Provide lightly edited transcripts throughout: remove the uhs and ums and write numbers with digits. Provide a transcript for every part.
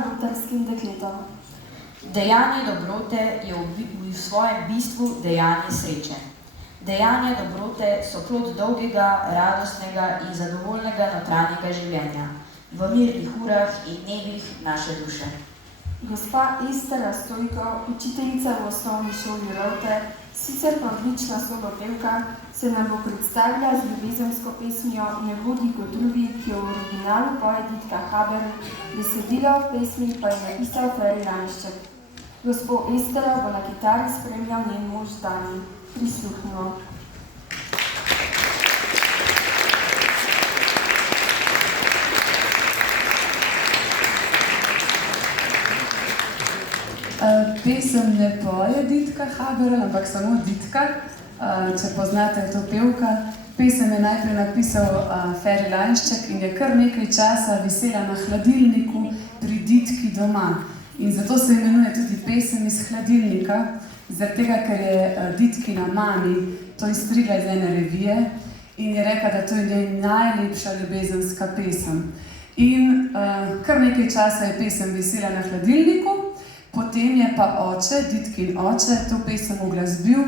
rotarskim dekletom. Dejanje dobrote je v svojem bistvu dejanje sreče. Dejanja dobrote so plod dolgega, radostnega in zadovoljnega notranjega življenja, v mirnih urah in dnevih naše duše. Gospa Estera Stojko, učiteljica v osnovni šoli Rovte, sicer pa odlična solopevka, se nam bo predstavila z ljubezensko pesmijo Ne hodi kot drugi, ki jo v originalu poje Ditka Haber, besedilo pesmi pa je napisal Feri Lanšček. Gospo Estero bo na kitari spremljal njen mož Dani. Prisluhnimo. Pesem ne poje Ditka Haber, ampak samo Ditka, če poznate to pevka. Pesem je najprej napisal Feri Lanšček in je kar nekaj časa visela na hladilniku pri Ditki doma. In zato se imenuje tudi pesem iz hladilnika, zaradi tega, ker je Ditkina mami to izstrigla iz ene revije in je rekla, da to je najlepša ljubezenska pesem. In kar nekaj časa je pesem visela na hladilniku, potem je pa oče, Ditkin oče, to pesem uglasbil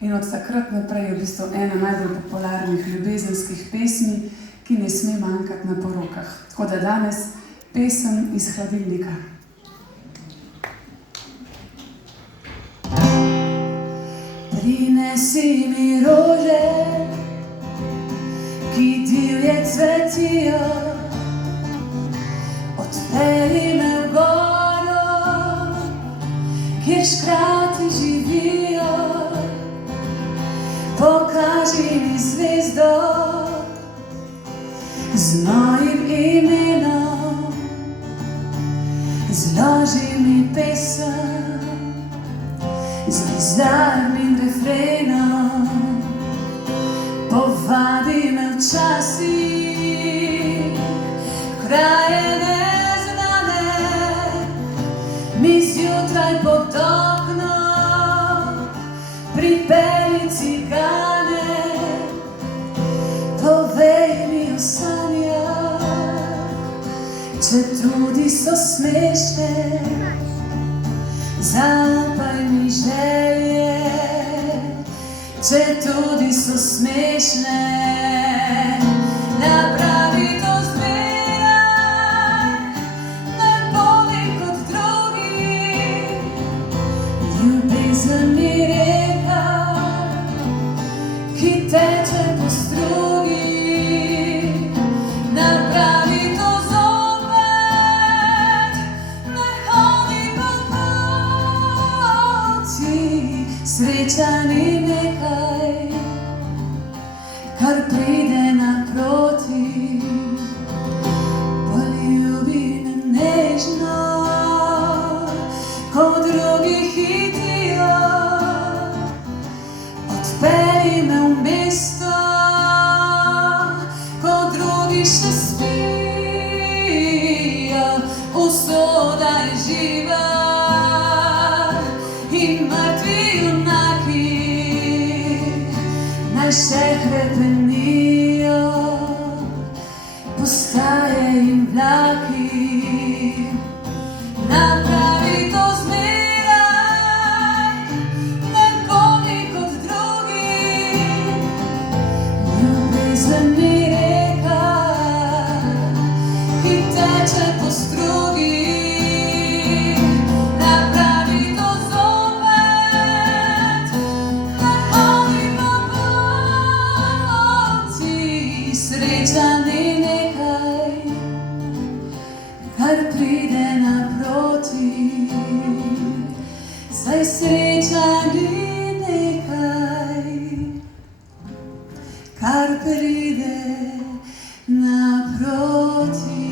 in od takrat naprej je v bistvu ena najbolj popularnih ljubezenskih pesmi, ki ne sme manjkati na porokah. Tako da danes pesem iz hladilnika. Prinesi mi rože, ki divje cvetijo, odpeli me v goro, kjer škrati živijo. Pokaži mi zvezdo z mojim imenom, zloži mi pesem z bizarnim refrenom. Povabi me včasih kraje neznane, mi zjutraj pod oknom pripelji cigane. Povej mi o sanjah, četudi so smešne, zaupaj mi želje, četudi so smešne. Napravi to zmeraj, ne bodi kot drugi. Ljubezen mi reka, ki teče po strugi. Napravi to zopet, ne hodi po poti. Sreča ni nekaj, kar pride naproti. Poljubi me nežno, ko drugi hitijo. Odpeli me v mesto, ko drugi še spijo. Usoda je živa in mrtvi junaki naj še hrepenijo. Postaje in vlaki, napravi to zmeraj, ne bodi kot drugi. Ljubezen mi reka, ki teče po strugi. Napravi to zopet, ne hodi po poti. Sreča ni nekaj, kar pride naproti. Saj sreča ni nekaj, kar pride naproti.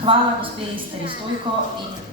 Hvala gospe Esteri Stojko in